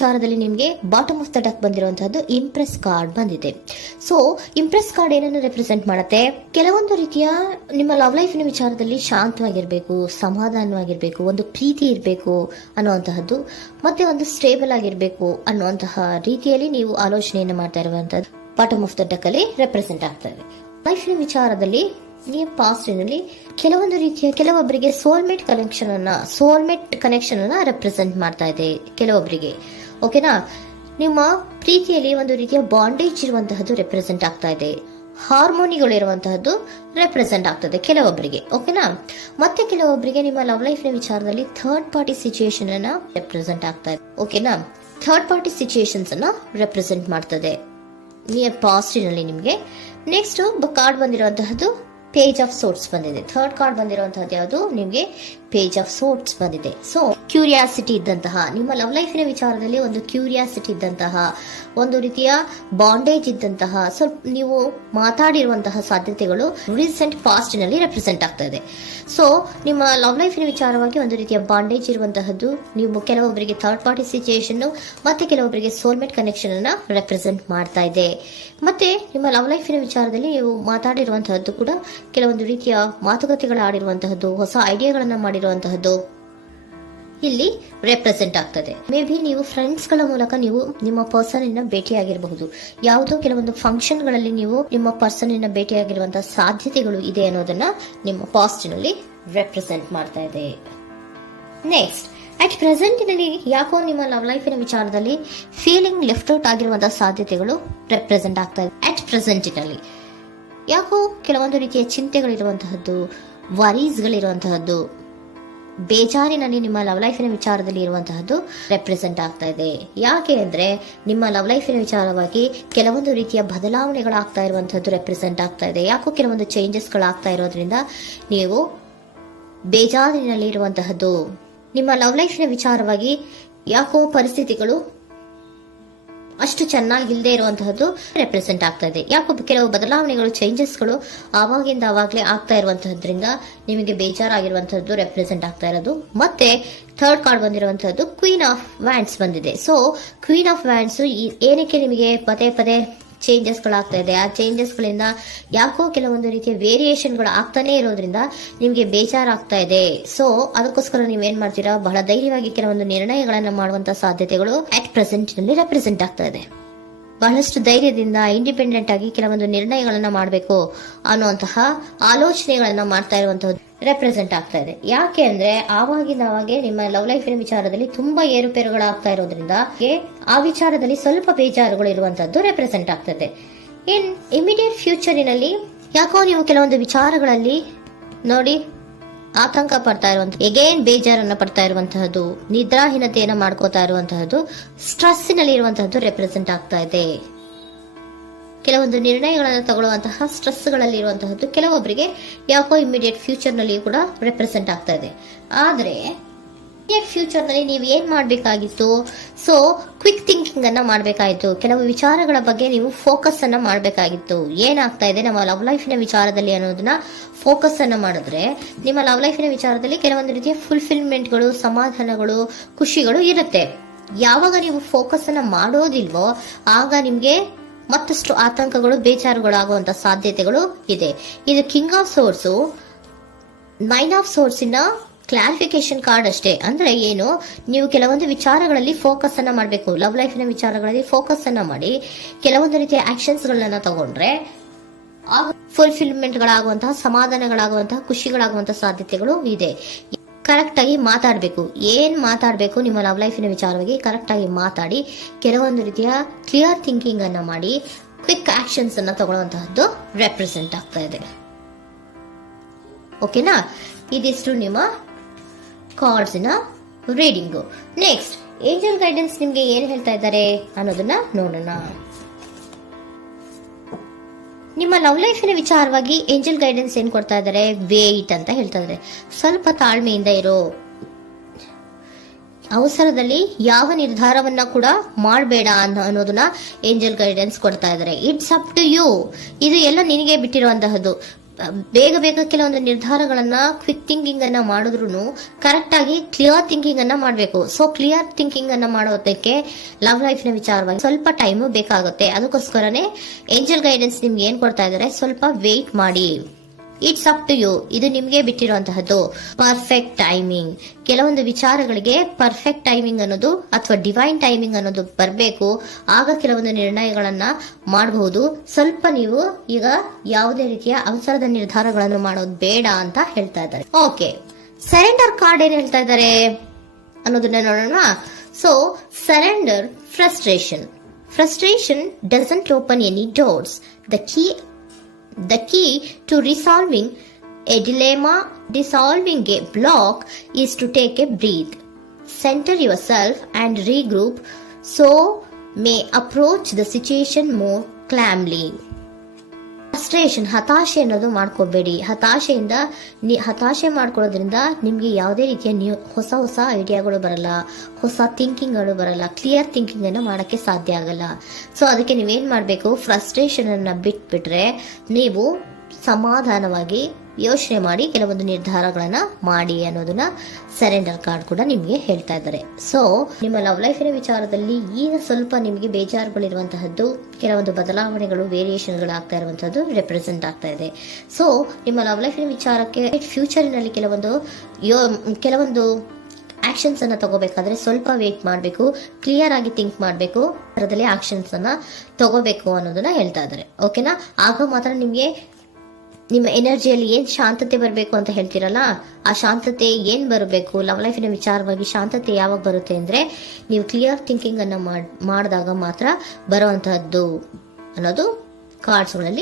ವಿಚಾರದಲ್ಲಿ ನಿಮಗೆ bottom of the deck ಬಂದಿರುವಂತಹದ್ದು ಇಂಪ್ರೆಸ್ ಕಾರ್ಡ್ ಬಂದಿದೆ. ಸೊ ಇಂಪ್ರೆಸ್ ಕಾರ್ಡ್ ಏನನ್ನು ರೆಪ್ರೆಸೆಂಟ್ ಮಾಡುತ್ತೆ? ಕೆಲವೊಂದು ರೀತಿಯ ನಿಮ್ಮ ಲವ್ ಲೈಫಿನ ವಿಚಾರದಲ್ಲಿ ಶಾಂತವಾಗಿರ್ಬೇಕು, ಸಮಾಧಾನವಾಗಿರ್ಬೇಕು, ಒಂದು ಪ್ರೀತಿ ಇರಬೇಕು ಅನ್ನುವಂತಹದ್ದು, ಮತ್ತೆ ಒಂದು ಸ್ಟೇಬಲ್ ಆಗಿರ್ಬೇಕು ಅನ್ನುವಂತಹ ರೀತಿಯಲ್ಲಿ ನೀವು ಆಲೋಚನೆಯನ್ನು ಮಾಡ್ತಾ ಇರುವಂತಹದ್ದು ಬಾಟಮ್ ಆಫ್ ದ ಡೆಕ್ ಅಲ್ಲಿ ರೆಪ್ರೆಸೆಂಟ್ ಆಗ್ತದೆ. ಲೈಫಿನ ವಿಚಾರದಲ್ಲಿ ನೀವು ಪಾಸ್ಟಿನಲ್ಲಿ ಕೆಲವೊಂದು ರೀತಿಯ ಕೆಲವೊಬ್ಬರಿಗೆ ಸೋಲ್ಮೇಟ್ ಕನೆಕ್ಷನ್ ಅನ್ನ ರೆಪ್ರೆಸೆಂಟ್ ಮಾಡ್ತಾ ಇದೆ ಕೆಲವೊಬ್ಬರಿಗೆ. ಓಕೆನಾ? ನಿಮ್ಮ ಪ್ರೀತಿಯಲ್ಲಿ ಒಂದು ರೀತಿಯ ಬಾಂಡೇಜ್ ಇರುವಂತಹದ್ದು ರೆಪ್ರೆಸೆಂಟ್ ಆಗ್ತಾ ಇದೆ. ಹಾರ್ಮೋನಿಗಳು ಇರುವಂತಹದ್ದು ರೆಪ್ರೆಸೆಂಟ್ ಆಗ್ತದೆ ಕೆಲವೊಬ್ಬರಿಗೆ. ಓಕೆನಾ? ಮತ್ತೆ ಕೆಲವೊಬ್ಬರಿಗೆ ನಿಮ್ಮ ಲವ್ ಲೈಫ್ ನ ವಿಚಾರದಲ್ಲಿ ಥರ್ಡ್ ಪಾರ್ಟಿ ಸಿಚುಯೇಷನ್ ಅನ್ನ ರೆಪ್ರೆಸೆಂಟ್ ಆಗ್ತಾ ಇದೆ. ಓಕೆನಾ? ಥರ್ಡ್ ಪಾರ್ಟಿ ಸಿಚುಯೇಷನ್ಸ್ ಅನ್ನ ರೆಪ್ರೆಸೆಂಟ್ ಮಾಡ್ತದೆ ನಿಯರ್ ಪಾಸ್ಟಿನಲ್ಲಿ ನಿಮಗೆ. ನೆಕ್ಸ್ಟ್ ಕಾರ್ಡ್ ಬಂದಿರುವಂತಹದ್ದು ಪೇಜ್ ಆಫ್ ಸೋರ್ಟ್ಸ್ ಬಂದಿದೆ. ಥರ್ಡ್ ಕಾರ್ಡ್ ಬಂದಿರುವಂತಹದ್ದು ಯಾವುದು? ನಿಮಗೆ ಪೇಜ್ ಆಫ್ ಸೋರ್ಟ್ಸ್ ಬಂದಿದೆ. ಸೊ ಕ್ಯೂರಿಯಾಸಿಟಿ ಇದ್ದಂತಹ, ನಿಮ್ಮ ಲವ್ ಲೈಫಿನ ವಿಚಾರದಲ್ಲಿ ಒಂದು ಕ್ಯೂರಿಯಾಸಿಟಿ ಇದ್ದಂತಹ, ಒಂದು ರೀತಿಯ ಬಾಂಡೇಜ್ ಇದ್ದಂತಹ, ಸ್ವಲ್ಪ ನೀವು ಮಾತಾಡಿರುವಂತಹ ಸಾಧ್ಯತೆಗಳು ರೀಸೆಂಟ್ ಪಾಸ್ಟ್ ನಲ್ಲಿ ರೆಪ್ರೆಸೆಂಟ್ ಆಗ್ತಾ ಇದೆ. ಸೊ ನಿಮ್ಮ ಲವ್ ಲೈಫಿನ ವಿಚಾರವಾಗಿ ಒಂದು ರೀತಿಯ ಬಾಂಡೇಜ್ ಇರುವಂತಹದ್ದು, ನೀವು ಕೆಲವೊಬ್ಬರಿಗೆ ಥರ್ಡ್ ಪಾರ್ಟಿ ಸಿಚುಯೇಷನ್ ಮತ್ತೆ ಕೆಲವೊಬ್ಬರಿಗೆ ಸೋಲ್ಮೇಟ್ ಕನೆಕ್ಷನ್ ಅನ್ನ ರೆಪ್ರೆಸೆಂಟ್ ಮಾಡ್ತಾ ಇದೆ. ಮತ್ತೆ ನಿಮ್ಮ ಲವ್ ಲೈಫಿನ ವಿಚಾರದಲ್ಲಿ ನೀವು ಮಾತಾಡಿರುವಂತಹದ್ದು ಕೂಡ ಕೆಲವೊಂದು ರೀತಿಯ ಮಾತುಕತೆಗಳು ಆಡಿರುವಂತಹದ್ದು, ಹೊಸ ಐಡಿಯಾಗಳನ್ನ ಮಾಡಿರುವಂತಹದ್ದು ಇಲ್ಲಿ ರೆಪ್ರೆಸೆಂಟ್ ಆಗ್ತದೆ. ಮೇ ಬಿ ನೀವು ಫ್ರೆಂಡ್ಸ್ ಗಳ ಮೂಲಕ ನೀವು ನಿಮ್ಮ ಪರ್ಸನ್ ಅನ್ನ ಭೇಟಿಯಾಗಿರಬಹುದು. ಯಾವುದೋ ಕೆಲವೊಂದು ಫಂಕ್ಷನ್ ಗಳಲ್ಲಿ ನೀವು ನಿಮ್ಮ ಪರ್ಸನ್ ಅನ್ನ ಭೇಟಿಯಾಗಿರುವಂತಹ ಸಾಧ್ಯತೆಗಳು ಇದೆ ಅನ್ನೋದನ್ನ ನಿಮ್ಮ ಪಾಸ್ಟ್ ನಲ್ಲಿ ರೆಪ್ರೆಸೆಂಟ್ ಮಾಡ್ತಾ ಇದೆ. ನೆಕ್ಸ್ಟ್, ಅಟ್ ಪ್ರೆಸೆಂಟ್ ನಲ್ಲಿ ಯಾಕೋ ನಿಮ್ಮ ಲವ್ ಲೈಫಿನ ವಿಚಾರದಲ್ಲಿ ಫೀಲಿಂಗ್ ಲೆಫ್ಟ್ ಔಟ್ ಆಗಿರುವಂತಹ ಸಾಧ್ಯತೆಗಳು ರೆಪ್ರೆಸೆಂಟ್ ಆಗ್ತಾ ಇದೆ. ಅಟ್ ಪ್ರೆಸೆಂಟ್ ನಲ್ಲಿ ಯಾಕೋ ಕೆಲವೊಂದು ರೀತಿಯ ಚಿಂತೆಗಳಿರುವಂತಹದ್ದು, ವರೀಸ್ಗಳಿರುವಂತಹದ್ದು, ಬೇಜಾರಿನಲ್ಲಿ ನಿಮ್ಮ ಲವ್ ಲೈಫಿನ ವಿಚಾರದಲ್ಲಿ ಇರುವಂತಹದ್ದು ರೆಪ್ರೆಸೆಂಟ್ ಆಗ್ತಾ ಇದೆ. ಯಾಕೆ ಅಂದ್ರೆ ನಿಮ್ಮ ಲವ್ ಲೈಫಿನ ವಿಚಾರವಾಗಿ ಕೆಲವೊಂದು ರೀತಿಯ ಬದಲಾವಣೆಗಳಾಗ್ತಾ ಇರುವಂತಹದ್ದು ರೆಪ್ರೆಸೆಂಟ್ ಆಗ್ತಾ ಇದೆ. ಯಾಕೋ ಕೆಲವೊಂದು ಚೇಂಜಸ್ಗಳಾಗ್ತಾ ಇರೋದ್ರಿಂದ ನೀವು ಬೇಜಾರಿನಲ್ಲಿ ಇರುವಂತಹದ್ದು. ನಿಮ್ಮ ಲವ್ ಲೈಫಿನ ವಿಚಾರವಾಗಿ ಯಾಕೋ ಪರಿಸ್ಥಿತಿಗಳು ಅಷ್ಟು ಚೆನ್ನಾಗಿಲ್ಲದೆ ಇರುವಂತಹದ್ದು ರೆಪ್ರೆಸೆಂಟ್ ಆಗ್ತಾ ಇದೆ. ಯಾಕೋ ಕೆಲವು ಬದಲಾವಣೆಗಳು, ಚೇಂಜಸ್ಗಳು ಆವಾಗಿಂದ ಆವಾಗಲೇ ಆಗ್ತಾ ಇರುವಂತಹದ್ರಿಂದ ನಿಮಗೆ ಬೇಜಾರಾಗಿರುವಂತಹದ್ದು ರೆಪ್ರೆಸೆಂಟ್ ಆಗ್ತಾ ಇರೋದು. ಮತ್ತೆ ಥರ್ಡ್ ಕಾರ್ಡ್ ಬಂದಿರುವಂತಹದ್ದು ಕ್ವೀನ್ ಆಫ್ ವ್ಯಾಂಡ್ಸ್ ಬಂದಿದೆ. ಸೊ ಕ್ವೀನ್ ಆಫ್ ವ್ಯಾಂಡ್ಸ್ ಏನಕ್ಕೆ ನಿಮಗೆ ಪದೇ ಪದೇ ಚೇಂಜಸ್ಗಳಾಗ್ತಾ ಇದೆ? ಆ ಚೇಂಜಸ್ಗಳಿಂದ ಯಾಕೋ ಕೆಲವೊಂದು ರೀತಿಯ ವೇರಿಯೇಷನ್ಗಳು ಆಗ್ತಾನೆ ಇರೋದ್ರಿಂದ ನಿಮಗೆ ಬೇಜಾರಾಗ್ತಾ ಇದೆ. ಸೊ ಅದಕ್ಕೋಸ್ಕರ ನೀವೇನ್ ಮಾಡ್ತೀರಾ? ಬಹಳ ಧೈರ್ಯವಾಗಿ ಕೆಲವೊಂದು ನಿರ್ಣಯಗಳನ್ನ ಮಾಡುವಂತಹ ಸಾಧ್ಯತೆಗಳು ಅಟ್ ಪ್ರೆಸೆಂಟ್ ನಲ್ಲಿ ರೆಪ್ರೆಸೆಂಟ್ ಆಗ್ತಾ ಇದೆ. ಬಹಳಷ್ಟು ಧೈರ್ಯದಿಂದ ಇಂಡಿಪೆಂಡೆಂಟ್ ಆಗಿ ಕೆಲವೊಂದು ನಿರ್ಣಯಗಳನ್ನ ಮಾಡಬೇಕು ಅನ್ನುವಂತಹ ಆಲೋಚನೆಗಳನ್ನ ಮಾಡ್ತಾ ಇರುವಂತಹದ್ದು ರೆಪ್ರೆಸೆಂಟ್ ಆಗ್ತಾ ಇದೆ. ಯಾಕೆ ಅಂದ್ರೆ ಆವಾಗಿನ ಅವಾಗೆ ನಿಮ್ಮ ಲವ್ ಲೈಫಿನ ವಿಚಾರದಲ್ಲಿ ತುಂಬಾ ಏರುಪೇರುಗಳಾಗ್ತಾ ಇರೋದ್ರಿಂದ ಆ ವಿಚಾರದಲ್ಲಿ ಸ್ವಲ್ಪ ಬೇಜಾರುಗಳು ಇರುವಂತದ್ದು ರೆಪ್ರೆಸೆಂಟ್ ಆಗ್ತದೆ. ಇನ್ ಇಮಿಡಿಯೇಟ್ ಫ್ಯೂಚರಿನಲ್ಲಿ ಯಾಕೋ ನೀವು ಕೆಲವೊಂದು ವಿಚಾರಗಳಲ್ಲಿ ನೋಡಿ ಆತಂಕ ಪಡ್ತಾ ಇರುವಂತಹ, ಎಗೇನ್ ಬೇಜಾರನ್ನ ಪಡ್ತಾ ಇರುವಂತಹದ್ದು, ನಿದ್ರಾಹೀನತೆಯನ್ನ ಮಾಡ್ಕೋತಾ ಇರುವಂತಹದ್ದು, ಸ್ಟ್ರೆಸ್ಸಿನಲ್ಲಿ ಇರುವಂತಹದ್ದು ರೆಪ್ರೆಸೆಂಟ್ ಆಗ್ತಾ ಇದೆ. ಕೆಲವೊಂದು ನಿರ್ಣಯಗಳನ್ನು ತಗೊಳ್ಳುವಂತಹ ಸ್ಟ್ರೆಸ್ಗಳಲ್ಲಿ ಇರುವಂತಹದ್ದು ಕೆಲವೊಬ್ಬರಿಗೆ ಯಾಕೋ ಇಮಿಡಿಯೇಟ್ ಫ್ಯೂಚರ್ ನಲ್ಲಿ ಕೂಡ ರೆಪ್ರೆಸೆಂಟ್ ಆಗ್ತಾ ಇದೆ. ಆದ್ರೆ ಫ್ಯೂಚರ್ ನಲ್ಲಿ ನೀವು ಏನ್ ಮಾಡ್ಬೇಕಾಗಿತ್ತು? ಸೊ ಕ್ವಿಕ್ ಥಿಂಕಿಂಗ್ ಅನ್ನ ಮಾಡ್ಬೇಕಾಗಿತ್ತು. ಕೆಲವು ವಿಚಾರಗಳ ಬಗ್ಗೆ ನೀವು ಫೋಕಸ್ ಅನ್ನ ಮಾಡ್ಬೇಕಾಗಿತ್ತು. ಏನಾಗ್ತಾ ಇದೆ ನಮ್ಮ ಲವ್ ಲೈಫಿನ ವಿಚಾರದಲ್ಲಿ ಅನ್ನೋದನ್ನ ಫೋಕಸ್ ಅನ್ನ ಮಾಡಿದ್ರೆ ನಿಮ್ಮ ಲವ್ ಲೈಫಿನ ವಿಚಾರದಲ್ಲಿ ಕೆಲವೊಂದು ರೀತಿಯ ಫುಲ್ಫಿಲ್ಮೆಂಟ್ಗಳು, ಸಮಾಧಾನಗಳು, ಖುಷಿಗಳು ಇರುತ್ತೆ. ಯಾವಾಗ ನೀವು ಫೋಕಸ್ ಅನ್ನ ಮಾಡೋದಿಲ್ವೋ ಆಗ ನಿಮ್ಗೆ ಮತ್ತಷ್ಟು ಆತಂಕಗಳು, ಬೇಜಾರುಗಳು ಆಗುವಂತ ಸಾಧ್ಯತೆಗಳು ಇದೆ. ಇದು king of swords, nine of swords ಇನ ಕ್ಲಾರಿಫಿಕೇಶನ್ ಕಾರ್ಡ್ ಅಷ್ಟೇ. ಅಂದ್ರೆ ಏನು? ನೀವು ಕೆಲವೊಂದು ವಿಚಾರಗಳಲ್ಲಿ ಫೋಕಸ್ ಅನ್ನ ಮಾಡಬೇಕು. ಲವ್ ಲೈಫಿನ ವಿಚಾರಗಳಲ್ಲಿ ಫೋಕಸ್ ಅನ್ನ ಮಾಡಿ ಕೆಲವೊಂದು ರೀತಿಯ ಆಕ್ಷನ್ಸ್ ಗಳನ್ನ ತಗೊಂಡ್ರೆ ಫುಲ್ಫಿಲ್ಮೆಂಟ್ ಗಳಾಗುವಂತಹ, ಸಮಾಧಾನಗಳಾಗುವಂತಹ, ಖುಷಿಗಳಾಗುವಂತಹ ಸಾಧ್ಯತೆಗಳು ಇದೆ. ಕರೆಕ್ಟ್ ಆಗಿ ಮಾತಾಡಬೇಕು. ಏನ್ ಮಾತಾಡಬೇಕು ನಿಮ್ಮ ಲವ್ ಲೈಫಿನ ವಿಚಾರವಾಗಿ ಕರೆಕ್ಟ್ ಆಗಿ ಮಾತಾಡಿ ಕೆಲವೊಂದು ರೀತಿಯ ಕ್ಲಿಯರ್ ಥಿಂಕಿಂಗ್ ಅನ್ನ ಮಾಡಿ ಕ್ವಿಕ್ ಆಕ್ಷನ್ಸ್ ಅನ್ನ ತಗೊಳ್ಳುವಂತಹದ್ದು ರೆಪ್ರೆಸೆಂಟ್ ಆಗ್ತಾ ಇದೆ. ಓಕೆನಾ? ಇದಿಷ್ಟು ನಿಮ್ಮ ಕಾರ್ಡ್ಸ್ ನ ರೀಡಿಂಗು. ನೆಕ್ಸ್ಟ್, ಏಂಜಲ್ ಗೈಡೆನ್ಸ್ ನಿಮ್ಗೆ ಏನ್ ಹೇಳ್ತಾ ಇದ್ದಾರೆ ಅನ್ನೋದನ್ನ ನೋಡೋಣ. ನಿಮ್ಮ ಲವ್ ಲೈಫಿನ ವಿಚಾರವಾಗಿ ಏಂಜಲ್ ಗೈಡೆನ್ಸ್ ಏನ್ ಕೊಡ್ತಾ ಇದ್ದಾರೆ? ವೇಟ್ ಅಂತ ಹೇಳ್ತಾ ಇದ್ದಾರೆ. ಸ್ವಲ್ಪ ತಾಳ್ಮೆಯಿಂದ ಇರೋ. ಅವಸರದಲ್ಲಿ ಯಾವ ನಿರ್ಧಾರವನ್ನ ಕೂಡ ಮಾಡಬೇಡ ಅನ್ನೋದನ್ನ ಏಂಜಲ್ ಗೈಡೆನ್ಸ್ ಕೊಡ್ತಾ ಇದ್ದಾರೆ. It's up to you. ಇದು ಎಲ್ಲ ನಿನಗೆ ಬಿಟ್ಟಿರುವಂತಹದ್ದು. ಬೇಗ ಬೇಗ ಕೆಲವೊಂದು ನಿರ್ಧಾರಗಳನ್ನ ಕ್ವಿಕ್ ಥಿಂಕಿಂಗ್ ಅನ್ನ ಮಾಡಿದ್ರು ಕರೆಕ್ಟ್ ಆಗಿ ಕ್ಲಿಯರ್ ಥಿಂಕಿಂಗ್ ಅನ್ನ ಮಾಡಬೇಕು. ಸೊ ಕ್ಲಿಯರ್ ಥಿಂಕಿಂಗ್ ಅನ್ನ ಮಾಡೋದಕ್ಕೆ ಲವ್ ಲೈಫ್ ನ ವಿಚಾರವಾಗಿ ಸ್ವಲ್ಪ ಟೈಮ್ ಬೇಕಾಗುತ್ತೆ. ಅದಕ್ಕೋಸ್ಕರನೇ ಏಂಜಲ್ ಗೈಡೆನ್ಸ್ ನಿಮ್ಗೆ ಏನ್ ಕೊಡ್ತಾ ಇದಾರೆ, ಸ್ವಲ್ಪ ವೇಟ್ ಮಾಡಿ. ಇಟ್ಸ್ ಅಪ್ ಟು ಯು, ಇದು ನಿಮ್ಗೆ ಬಿಟ್ಟಿರುವಂತಹದ್ದು. ಪರ್ಫೆಕ್ಟ್ ಟೈಮಿಂಗ್, ಕೆಲವೊಂದು ವಿಚಾರಗಳಿಗೆ ಪರ್ಫೆಕ್ಟ್ ಟೈಮಿಂಗ್ ಅನ್ನೋದು ಅಥವಾ ಡಿವೈನ್ ಟೈಮಿಂಗ್ ಅನ್ನೋದು ಬರಬೇಕು. ಆಗ ಕೆಲವೊಂದು ನಿರ್ಣಯಗಳನ್ನ ಮಾಡಬಹುದು. ಸ್ವಲ್ಪ ನೀವು ಈಗ ಯಾವುದೇ ರೀತಿಯ ಅವಸರದ ನಿರ್ಧಾರಗಳನ್ನು ಮಾಡೋದು ಬೇಡ ಅಂತ ಹೇಳ್ತಾ ಇದ್ದಾರೆ. ಓಕೆ, ಸರೆಂಡರ್ ಕಾರ್ಡ್ ಏನ್ ಹೇಳ್ತಾ ಇದ್ದಾರೆ ಅನ್ನೋದನ್ನ ನೋಡೋಣ. So surrender frustration doesn't open any doors. The key to resolving a dilemma, dissolving a block, is to take a breath, center yourself and regroup, so may approach the situation more calmly. Frustration, ಹತಾಶೆ ಅನ್ನೋದು ಮಾಡ್ಕೋಬೇಡಿ. ಹತಾಶೆ ಮಾಡ್ಕೊಳ್ಳೋದ್ರಿಂದ ನಿಮ್ಗೆ ಯಾವುದೇ ರೀತಿಯ ಹೊಸ ಐಡಿಯಾಗಳು ಬರಲ್ಲ, ಹೊಸ ಥಿಂಕಿಂಗ್ಗಳು ಬರಲ್ಲ, ಕ್ಲಿಯರ್ ಥಿಂಕಿಂಗ್ ಅನ್ನ ಮಾಡಕ್ಕೆ ಸಾಧ್ಯ ಆಗಲ್ಲ. ಸೊ ಅದಕ್ಕೆ ನೀವೇನ್ ಮಾಡ್ಬೇಕು, ಫ್ರಸ್ಟ್ರೇಷನ್ ಅನ್ನ ಬಿಟ್ಬಿಟ್ರೆ ನೀವು ಸಮಾಧಾನವಾಗಿ ಯೋಚನೆ ಮಾಡಿ ಕೆಲವೊಂದು ನಿರ್ಧಾರಗಳನ್ನ ಮಾಡಿ ಅನ್ನೋದನ್ನ ಸರೆಂಡರ್ ಕಾರ್ಡ್ ಕೂಡ ನಿಮ್ಗೆ ಹೇಳ್ತಾ ಇದ್ದಾರೆ. ಸೊ ನಿಮ್ಮ ಲವ್ ಲೈಫಿನ ವಿಚಾರದಲ್ಲಿ ಈಗ ಸ್ವಲ್ಪ ನಿಮಗೆ ಬೇಜಾರುಗಳಿರುವಂತಹದ್ದು, ಕೆಲವೊಂದು ಬದಲಾವಣೆಗಳು, ವೇರಿಯೇಷನ್ಗಳು ಆಗ್ತಾ ಇರುವಂತಹದ್ದು ರೆಪ್ರೆಸೆಂಟ್ ಆಗ್ತಾ ಇದೆ. ಸೊ ನಿಮ್ಮ ಲವ್ ಲೈಫಿನ ವಿಚಾರಕ್ಕೆ ಫ್ಯೂಚರಿನಲ್ಲಿ ಕೆಲವೊಂದು ಆಕ್ಷನ್ಸ್ ಅನ್ನ ತಗೋಬೇಕಾದ್ರೆ ಸ್ವಲ್ಪ ವೇಟ್ ಮಾಡಬೇಕು, ಕ್ಲಿಯರ್ ಆಗಿ ಥಿಂಕ್ ಮಾಡಬೇಕು, ಅದರಲ್ಲಿ ಆಕ್ಷನ್ಸ್ ಅನ್ನ ತಗೋಬೇಕು ಅನ್ನೋದನ್ನ ಹೇಳ್ತಾ ಇದ್ದಾರೆ. ಓಕೆನಾ? ಆಗ ಮಾತ್ರ ನಿಮ್ಗೆ ನಿಮ್ಮ ಎನರ್ಜಿಯಲ್ಲಿ ಏನ್ ಶಾಂತತೆ ಬರಬೇಕು ಅಂತ ಹೇಳ್ತೀರಲ್ಲ, ಆ ಶಾಂತತೆ ಏನ್ ಬರಬೇಕು, ಲವ್ ಲೈಫಿನ ವಿಚಾರವಾಗಿ ಶಾಂತತೆ ಯಾವಾಗ ಬರುತ್ತೆ ಅಂದ್ರೆ ನೀವು ಕ್ಲಿಯರ್ ಥಿಂಕಿಂಗ್ ಅನ್ನ ಮಾಡಿದಾಗ ಮಾತ್ರ ಬರುವಂತಹದ್ದು ಅನ್ನೋದು ಕಾರ್ಡ್ಸ್ ಗಳಲ್ಲಿ